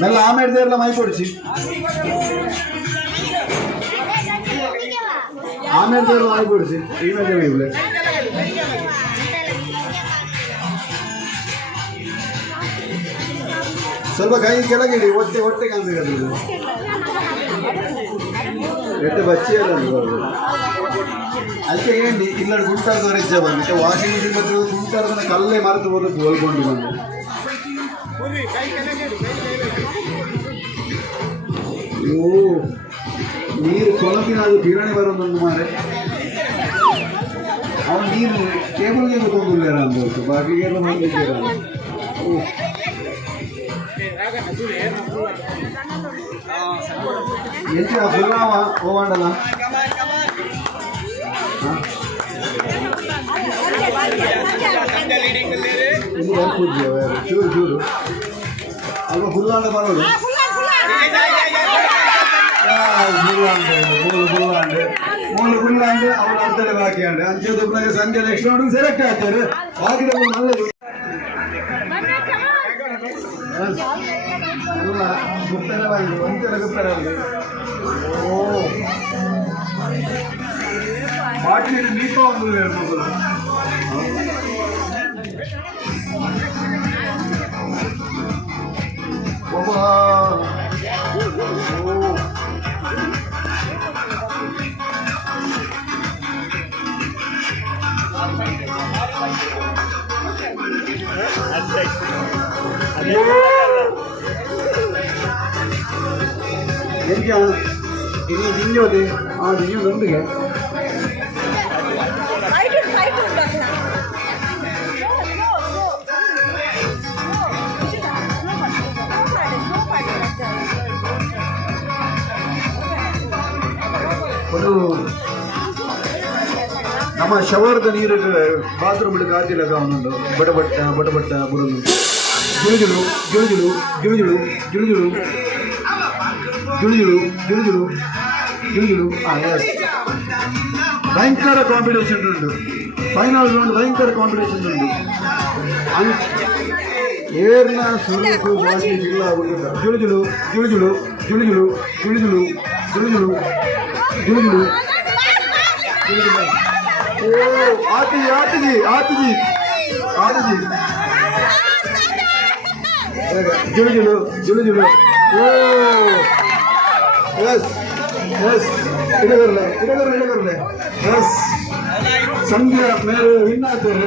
మెల్ల ఆమె దగ్గరలో మై పొడిచి ಆಮೇಲೆ ಬೇರೆ ಆಗಿಬಿಡಿಸಿ ಇಮೇಲೆ ಇವ್ಲೆ ಸ್ವಲ್ಪ ಕೈ ಕೆಳಗಿಡಿ ಹೊಟ್ಟೆ ಹೊಟ್ಟೆ ಕಾಣಬೇಕು ಎಟ್ಟು ಬಚ್ಚಿ ಅಲ್ಲ ಅದಕ್ಕೆ ಏನು ಇಲ್ಲ ಗುಂಟಾರ್ದವ್ರು ಹೆಚ್ಚ ಬಂದಿತ್ತು ವಾಷಿಂಗ್ ಮಿಷಿನ್ ಮತ್ತು ಗುಂಟಾರ್ದನ್ನ ಕಲ್ಲೇ ಮರೆತು ಹೋದಕ್ಕೆ ಹೋಲ್ಕೊಂಡು ಬಂದು ಓ ನೀರು ಕೊಳಕಿನ ಅದು ಬಿರಣಿ ಬರೋದೊಂದು ಮಾರೆ ಅವನು ನೀರು ಕೇಬಲ್ಗೆ ಗೊತ್ತೊಂದಿಲ್ಲ ಅಂತ ಬಾಕಿಗೆಲ್ಲ ಮಾಡಿದ್ದೀರ ಎಂತ ಫುಲ್ಲಾವ ಹೋಗಂಡಲ್ಲ ಚೂರು ಚೂರು ಅಲ್ವ ಫುಲ್ಲಾಂಡ ಬರೋದು ಮೂರು ಗುಳ್ಳಾಂಡು ಅವಳು ಅರ್ಧಲೆ ಬಾಕಿಯಾண்டு ಅಂಚೆ ಸಂಜೆ ನೆಕ್ಸ್ಟ್ ನೋಡಿ ಸೆಲೆಕ್ಟ್ ಆಗ್ತಾರೆ ಆಗಿರೋದು ನಲ್ಲದು ಅಲ್ಲ ಗುಪ್ತನೆ ಬಂದು ಒಂಚರ ಗುಪ್ತರ ಓ ಬಾಟ್ಲಿ ದೀಪ ಒಂದು ಹೇಳ್ಬೋದು ಒಬ್ಬ എനിക്കാണ് ഇനി തിന്നോത് ആ തിന്നു കണ്ടില്ല ಒಂದು ನಮ್ಮ ಶವರ್ದ ನೀರು ಬಾತ್ರೂಮ್ ಕಾತಿಲ್ಲ ಅವನುಂಟು ಬಟಬಟ್ಟ ಬರುದು ಗಿಳುಜುಳು ಗಿಳುಜುಳು ಗಿಳುಜುಳು ಗಿಳುಜುಳು ಗಿಳುಜುಳು ಗಿಳುಜುಳು ಗಿಳುಜುಳು ಎಸ್ ಭಯಂಕರ ಕಾಂಪಿಟೇಷನ್ ಉಂಟು ಫೈನಲ್ ರೌಂಡ್ ಭಯಂಕರ ಕಾಂಪಿಟೇಷನ್ ಉಂಟು ಏರ್ನ ಸ್ವರೂಪು ಬಾಕಿ ಜಿಲ್ಲ ಆಗುತ್ತಿಲ್ಲ ಗಿಳುಜುಳು ಗಿಳುಜುಳು ಗಿಳುಜುಳು ಗಿಳುಜುಳು ಗಿಳುಜುಳು ಗಿಳುಜುಳು ಗಿಳುಜುಳು ಓ ಆತಜಿ ಆತಜಿ ಆತಜಿ ಆತಜಿ ಗಿಳುಜುಳು ಗಿಳುಜುಳು ಓ ಎಸ್ ಎಸ್ ಇಡಗರ್ಲೆ ಎಸ್ ಸಂಧ್ಯಾ ಮೇರೆ ವಿನ್ ಆಗ್ತಾರೆ